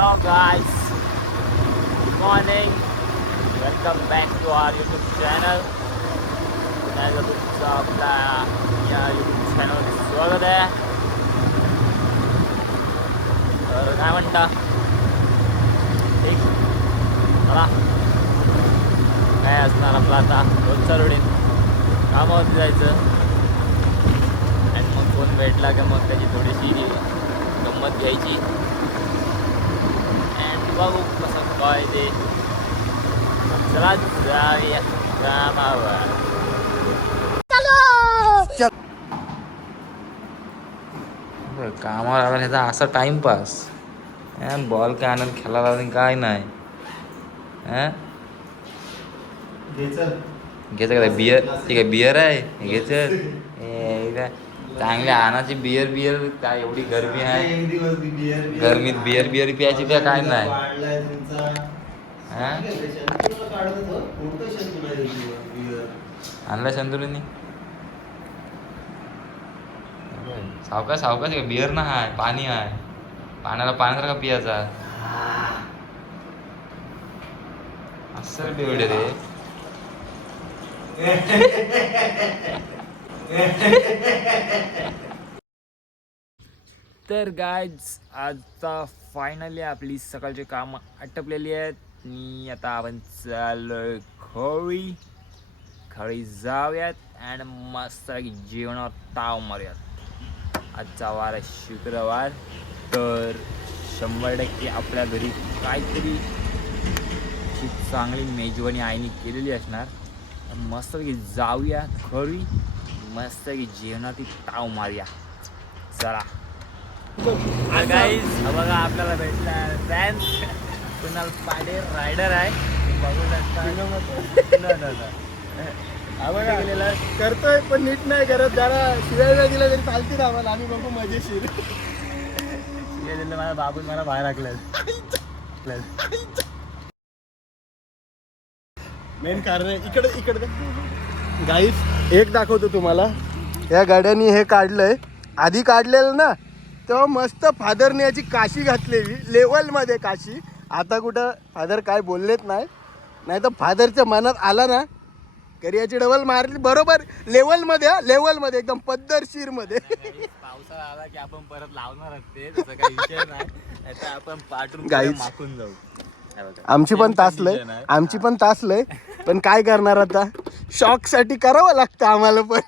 Hello guys, good morning. Welcome back to our YouTube channel. पुन्हा एकदा तुमचं आपल्या या YouTube चॅनलवर स्वागत आहे. तर काय म्हणता? ठीक. चला. काय असणार आपलं आता रोजचा रुटीन. कामावरती जायचं आणि मग फोन भेटला की मग त्याची थोडीशी गंमत घ्यायची आणि बघू कसं काय ते. चला जाऊया कामावर. कामावर आला नाही असा टाइमपास. बॉल काय आणून खेळायला नाही काय नाही. घ्यायचं का बियर? ठीक आहे बियर आहे घ्यायचं. काय चांगल्या आणाची बियर काय एवढी गरमी आहे. गरमीत बियर प्यायची त्या काय नाही. आणला शंतुरीने सावकाश का बियर ना हाय पाणी आहे. पाण्यासारखा पियाचा असं बेवडे रे. तर गाईज आता फायनली आपली सकाळची कामं आटपलेली आहेत आणि आता आपण चाललोय खळी जाऊयात आणि मस्त जेवणावर ताव मारूयात. आजचा वार आहे शुक्रवार, तर 100% आपल्या घरी काहीतरी अशी चांगली मेजवानी आईने केलेली असणार. मस्तपैकी जाऊया खळी, मस्तपैकी जेवणात ताव मारूया. चला गाईज, बघा आपल्याला भेटला फॅन कुणाल पाडे रायडर आहे. बघू गेलेला करतोय पण नीट नाही करत. जरा शिवाय दिला तरी चालतील आम्हाला. आम्ही बघू मजेशीर. शिवाय दिलं माझा बाबून मला बाहेर राखलं. मेन कारण आहे इकडे गाईस एक दाखवतो तुम्हाला. या गाड्यांनी हे काढलंय. आधी काढलेलं ना तेव्हा मस्त फादरने याची काशी घातलेली लेवलमध्ये काशी. आता कुठं फादर काय बोललेत नाही तर फादरच्या मनात आला ना तरी याची डबल मारली बरोबर लेवलमध्ये एकदम पद्धतशीरमध्ये. पावसाळा आला की आपण परत लावणार असते तसं काही विषय नाही. तर आपण पाठवून माकून जाऊ. आमची पण तासलंय पण काय करणार आता. शॉक साठी करावं लागतं आम्हाला पण.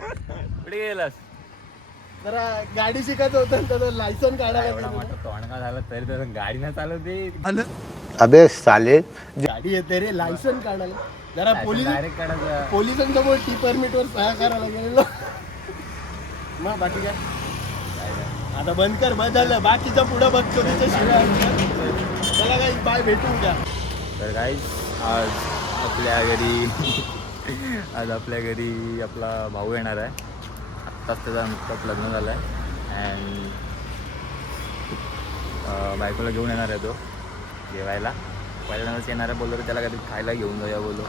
कुठे गेलास? जरा गाडी शिकायचं होतं तर लायसन काढायला. एवढा मोठा तोंडगा झाला तरी तर गाडी नाही चालवते. अबे साले गाडी येते रे लायसन काढायला. जरा डायरेक्ट काढायचं. पोलिसांसमोर टी परमिट वर सहा करायला गेलेलो. मग बाकी काय आता बंद कर. बंद झालं. बाकीचा पुढं बघतो त्याच्या शिवाय. चला काही बाय भेटू द्या. तर गाईज आज आपल्या घरी आपला भाऊ येणार आहे. आत्ताच त्याचा नुकताच लग्न झालं आहे अँड बायकोला घेऊन येणार आहे तो जेवायला. पहिल्यांदाच येणार आहे. बोललो तर त्याला काहीतरी खायला घेऊन जाऊया बोललो.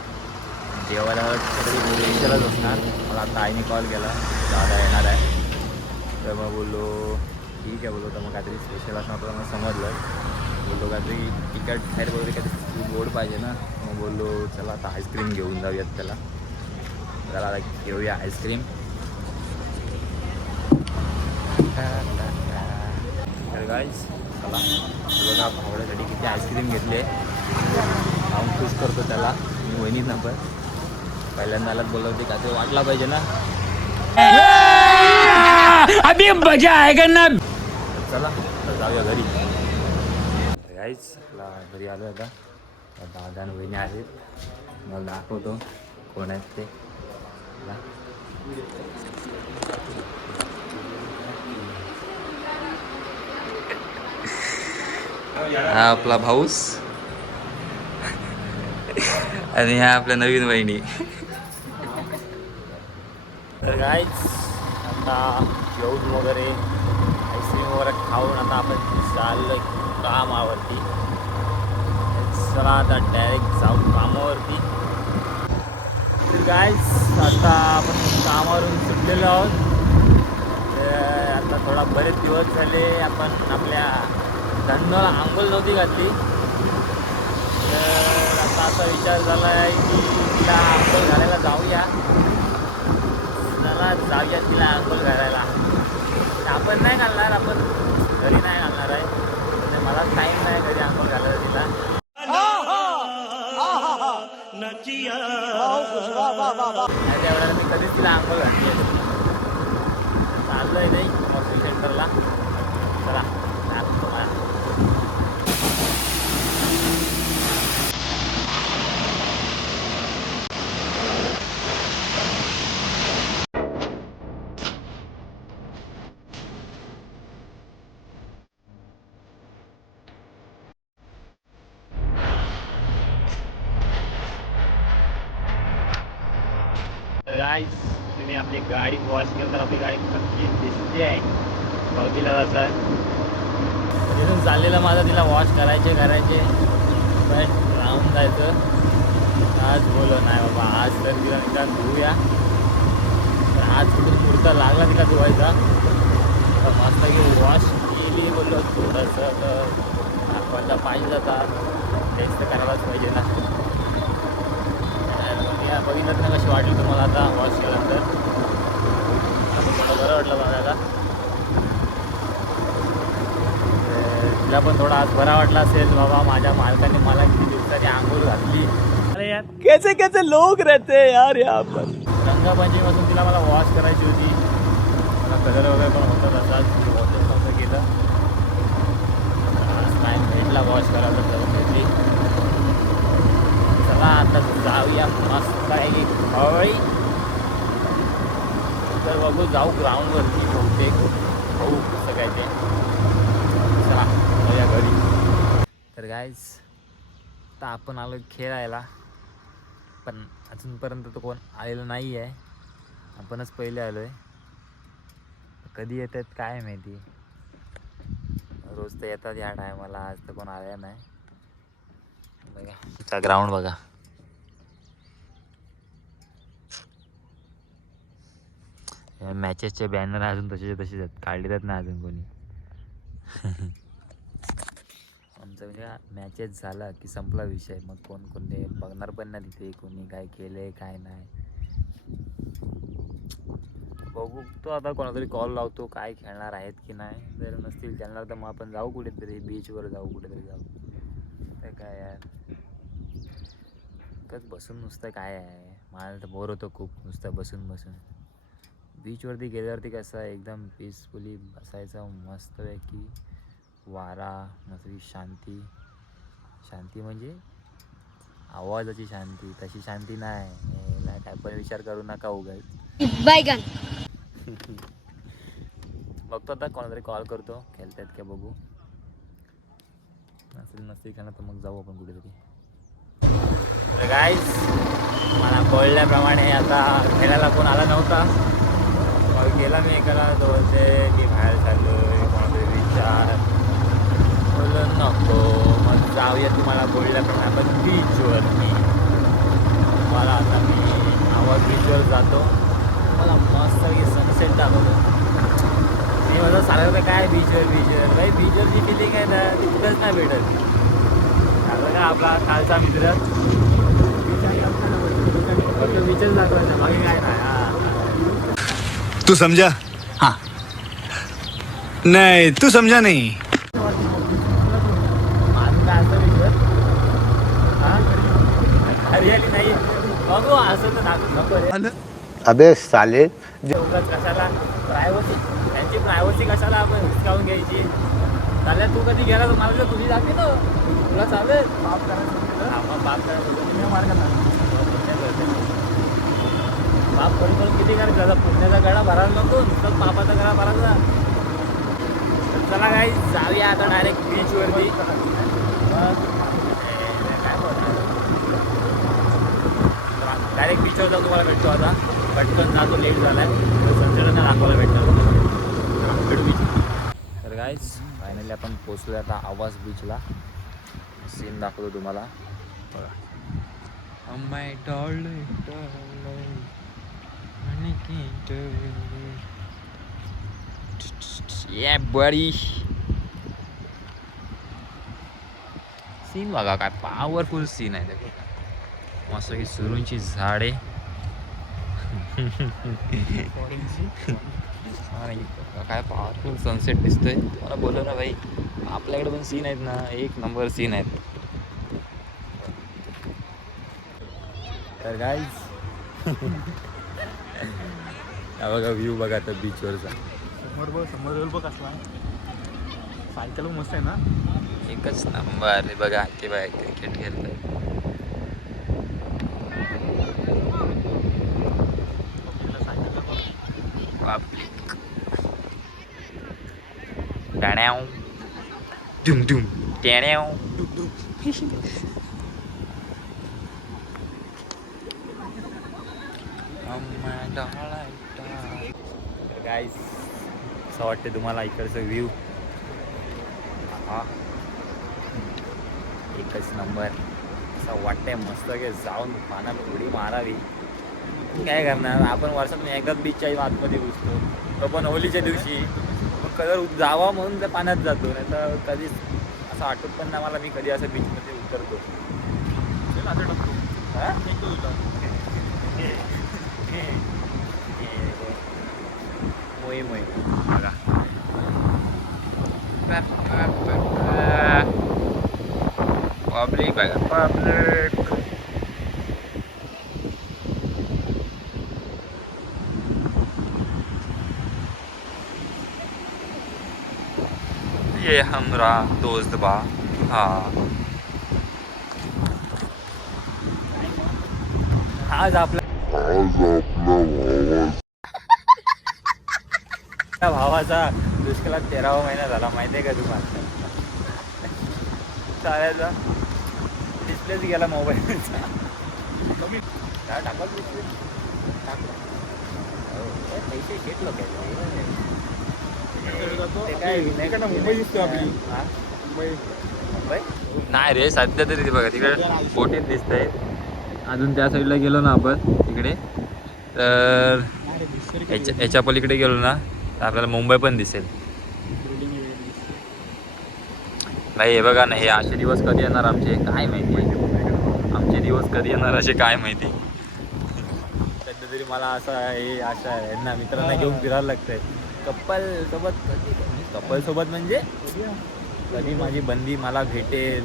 जेवायला स्पेशलच असणार. मला आता आईने कॉल केला दादा येणार आहे. तर मग बोललो ठीक आहे बोललो. तर मग काहीतरी स्पेशल असणार तर मला समजलं. बोललो काहीतरी तिखट खायला वगैरे काहीतरी गोड पाहिजे ना. मग बोललो चला आता आईस्क्रीम घेऊन जाऊयात त्याला. त्याला घेऊया आईस्क्रीम. तर गाईज चला बघा भावड्यासाठी किती आईस्क्रीम घेतले. खाऊन खुश करतो त्याला. मी वहिनी नंबर पहिल्यांदालाच बोलवते का ते वाटला पाहिजे ना. अभी मजा आएगा ना. चला तर जाऊया घरी. गाईज आपला घरी आलो आता. दादा आणि वहिनी आहेत. मला दाखवतो कोण आहेत ते. हा आपला भाऊस आणि ह्या आपल्या नवीन वहिनी. तर गाईज आता जेवण वगैरे आईस्क्रीम वगैरे खाऊन आता आपण चाललोय कामावरती. चला आता डायरेक्ट जाऊ कामावरती. तर गाईज आता आपण कामावरून सुटलेलो आहोत. आता थोडा बरेच दिवस झाले आपण आपल्या धन्नाला आंघोळ नव्हती घातली, तर आता असा विचार झाला आहे की तिला आंघोळ घालायला जाऊया. चला जाऊया तिला आंघोळ घालायला. आपण नाही घालणार, आपण घरी नाही घालणार आहे, म्हणजे मला टाईम नाही घरी आंघोळ घालायला तिला. नाही त्यावेळेला मी कधीच तिला आंघोळ घातली आहे. चाललो आहे नाही वॉशिंग सेंटरला. चला दाखवतो मला. गाईस तुम्ही आपली गाडी वॉश केली तर आपली गाडी नक्की दिसते आहे बघितलं असं. तिथून चाललेलं माझं तिला वॉश करायचे बट राहून जायचं. आज बोलो नाही बाबा, आज तर तिला निदान धुवूया. तर आज कुठून पुरता लागला तिला धुवायचा, तर मस्त की वॉश केली बोललो थोडंसं तर दाखवायला पाहिजे. आता तेच तर करायलाच पाहिजे ना. बघितलं ना कशी वाटली तुम्हाला आता वॉश केल्यानंतर. थोडं बरं वाटलं बघायला. तिला पण थोडा आज बरा वाटला असेल बाबा, माझ्या मालकाने मला किती दिवसांनी आंघोळ घातली. अरे यार कैसे कैसे लोग रहते हैं यार यहाँ पर. रंगपंचमीपासून तिला मला वॉश करायची होती. मला कलर वगैरे पण होतं तसाच, वॉशच नव्हतं केलं. आज टाईम भेटला वॉश करायला, जाऊन घेतली. चला आता जाऊया मस्त आहे हवळी. तर बघू जाऊ ग्राउंडवरती बहुतेक बघू कसं काय ते. चला जाऊया घरी. तर गाईज आता आपण आलो खेळायला, पण अजूनपर्यंत तो कोण आलेलं नाही आहे. आपणच पहिले आलो आहे. कधी येतात काय माहिती. रोज तर येतात या टायमाला, आज तर कोण आल्या नाही. बघा तिचा ग्राउंड बघा. मॅचेसचे बॅनर अजून तसेच आहेत, काढलेत ना अजून कोणी. आमचं म्हणजे मॅचेस झाला की संपला विषय. मग कोण कोणते बघणार पण नाही तिथे, कोणी काय केलंय काय नाही. बघू तो आता कोणातरी कॉल लावतो काय खेळणार आहेत की नाही. जर नसतील खेळणार तर मग आपण जाऊ कुठेतरी, बीचवर जाऊ, कुठेतरी जाऊ. तर काय यार कच बसून नुसतं काय आहे, मला तर बोर होतं खूप नुसतं बसून. बीचवरती गेल्यावरती कसं एकदम पीसफुली बसायचं मस्तपैकी. वारा मस्त शांती. म्हणजे आवाजाची शांती, तशी शांती नाही. काय पण विचार करू नका उगाच. बैगन बघतो आता कोणातरी कॉल करतो, खेळतात का बघू. नसतील खेळणार तर मग जाऊ आपण कुठेतरी. तर गाईज मला कळल्याप्रमाणे आता खेळायला कोण आला नव्हता. मग गेला मी एकाला, तो बोलते की बाहेर चाललो कोणातरी विचार. बोललं नको, मग जाऊया तुम्हाला बोलल्याप्रमाणे आपण बीचवरती. मला आता मी आवाज बीचवर जातो. मला मस्त सनसेट दाखवतो. मी माझं सारखं काय बीचवर काही बीचवरची फिलिंग आहे ना ती कुठंच नाही भेटत. आता का आपला कालचा मित्र बीचच दाखवायचं, बाकी काय नाही. तू समझा? हाँ नहीं तू समझा नहीं. माझं काय असतं बीचवर हरियाली नाही. बघू असं तर दाखवू नको. अबे साले उगाच कशाला प्रायव्हसी, त्यांची प्रायव्हसी कशाला आपण हिसकावून घ्यायची. चालेल तू कधी गेला तर मला जर तुझी जाते ना तुला चालेल बाप करायचं. मग बाप करायचं मार्ग ना बाप करून किती करायचं. पुण्याचा गळा भरायला नको, नुसतं पापाचा गळा भरायचा. चला काही जाऊया आता डायरेक्ट बीचवरती. काय बोलतो डायरेक्ट बीचवर जाऊ, तुम्हाला भेटतो आता. पटकन जातो, लेट झाला आहे. सनसेटना दाखवायला भेटतं, भेटू बीच. तर गाईज फायनली आपण पोचलो आता आवाज बीचला. सीन दाखवतो तुम्हाला बघा. Yeah, buddy. सीन बघा काय पॉवरफुल सीन आहे ते. मस्त की सुरूंची झाडे आणि काय पॉवरफुल सनसेट दिसतोय. मला बोललो ना भाई, आपल्याकडे पण सीन आहेत ना, एक नंबर सीन आहेत. तर गाईज बघा व्ह्यू बघा तर बीचवरचा. समोर बघ असला सायकल मस्त आहे ना. एकच नंबर रे बघा की बाय क्रिकेट खेळतोय. टाण्याव दुम दुम टाण्याव गाईस असं वाटते तुम्हाला इकडचं व्ह्यू. हा एकच नंबर. असं वाटतंय मस्त की जाऊन पाण्यात उडी मारावी. काय करणार आपण, वर्षातून एकदाच बीचच्या आतमध्ये घुसतो, तो पण होलीच्या दिवशी. मग कलर जावा म्हणून त्या पाण्यात जातो, नाही तर कधीच असं आठवत पण नाही मला मी कधी असं बीचमध्ये उतरतो. मोही मोही बघा. पब्लिक बघा पब्लिक. ये हमरा दोस्त बा. हा आज आपल्या भावाचा दुष्काळात 13वा महिना झाला माहिती आहे का तुम्हाला. चालायचा डिस्प्लेच गेला मोबाईलचा. कमी टाकत डिस्प्ले पैसे घेतलं काय मुंबई दिसतो आपली. मुंबई नाही रे सध्या तरी बघा तिकडे बोटीत दिसत आहे. अजून त्या साईडला गेलो ना आपण तिकडे, तर याच्या पलीकडे गेलो ना तर आपल्याला मुंबई पण दिसेल. भाई हे बघा ना, हे असे दिवस कधी येणार आमचे काय माहिती. आमचे दिवस कधी येणार असे काय माहिती. सध्या तरी मला असं हे आशा आहे यांना मित्रांना घेऊन फिरायला लागतंय. कपल सोबत म्हणजे कधी माझी बंदी मला भेटेल,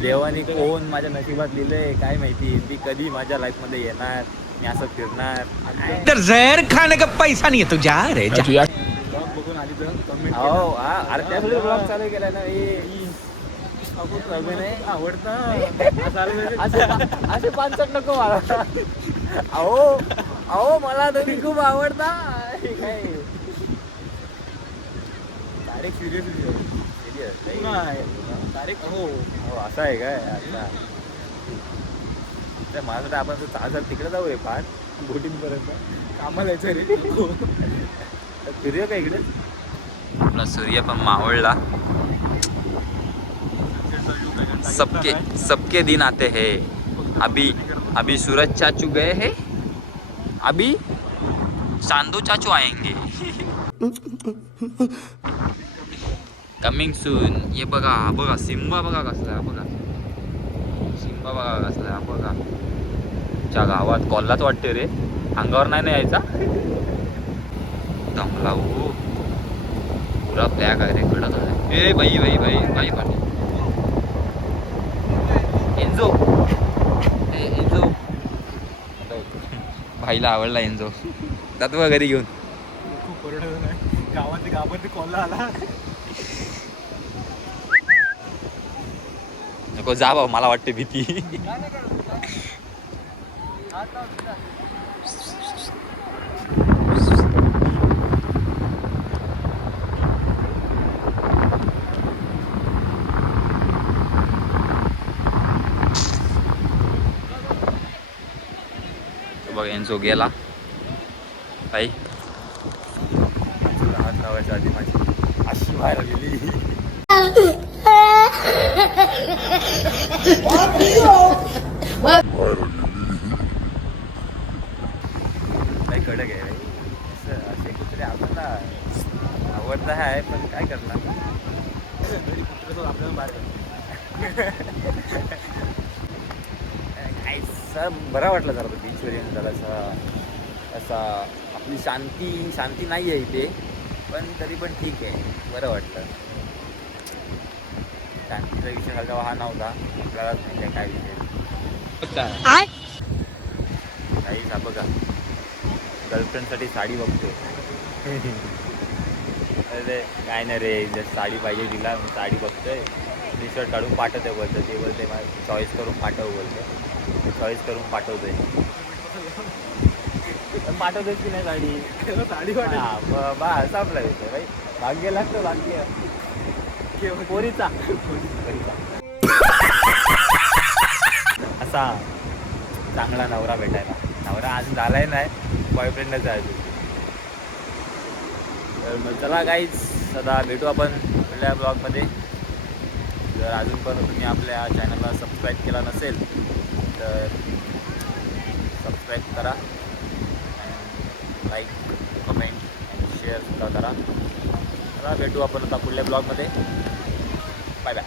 देवाने कोण माझ्या नशिबात लिहिलंय काय माहिती. ती कधी माझ्या लाईफ मध्ये येणार, मी असं फिरणार. इधर जहर खाने का पैसा नहीं है तो जा रे जा. बघून आली तर कमेंट हो अरे त्यासाठी ब्लॉग चालू केला ना. आवडता असे 5 नको मला. अहो अहो मला तुम्ही खूप आवडता. काय डायरेक्ट सिरियस डायरेक्ट. हो हो असं आहे काय. आता तर माझं तर आपण चालत तिकडे जाऊ रे फार बोटिंगपर्यंत. कामाला यायचं रे. फिरूया का इकडे. आपला सूर्य पण मावळला. सबके दिन आते हैं. अभी सूरज चाचू गए हैं, अभी चांदो चाचू आएंगे. Coming soon. ये बघा बघा सिम्बा बघा कसला. बघा सिम्बा बघा कसला. बघा च्या गावात कॉललाच वाटते रे. अंगावर नाही ना यायचा. दमला हो पुरा ब्लॅक आहे रे. कडक आहे. ए भाई भाई भाई भाई पाटील एन्झो. एन्झो भाईला आवडला एन्झो. जातो का घरी घेऊन. खूप परवडत नाही. गावात कॉलला आला. नको जा भाऊ मला वाटते भीती. बघ एन्झो गेला भाई. हात लावायच्या आधी माझी अशी बाहेर गेली. काही कडक आहे रे. असे कुत्रे आपल्याला आवडत आहे पण काय करणार. आपल्याला बाहेर काय सर बरा वाटला जरा तो बीचवर येऊन जरा असा आपली शांती नाही आहे इथे, पण तरी पण ठीक आहे, बरं वाटलं. शांतीचा विषय सारखा हा नव्हता, आपल्यालाच माहिती आहे काय विषय. काही हा बघा गर्लफ्रेंडसाठी साडी बघतोय. अरे काय नाही रे, जर साडी पाहिजे तिला, मी साडी बघतोय, टी शर्ट काढून पाठवते बोलतो, ते बोलते मला चॉईस करून पाठव बोलतो, चॉईस करून पाठवतोय. पण पाठवतेच की नाही साडी, साडी बा संपला विषय भाई. भाग्य लागतं, भाग्य पोरीचा असा चांगला नवरा भेटायला. नवरा अजून झालाय नाही, बॉयफ्रेंडच आहे अजून. तर मग चला गाईज, सदा भेटू आपण आपल्या ब्लॉगमध्ये. जर अजून पण तुम्ही आपल्या चॅनलला सबस्क्राईब केला नसेल तर सबस्क्राईब करा, लाईक, कमेंट आणि शेअरसुद्धा करा. चला भेटू आपण आता पुढल्या ब्लॉगमध्ये. Bye bye.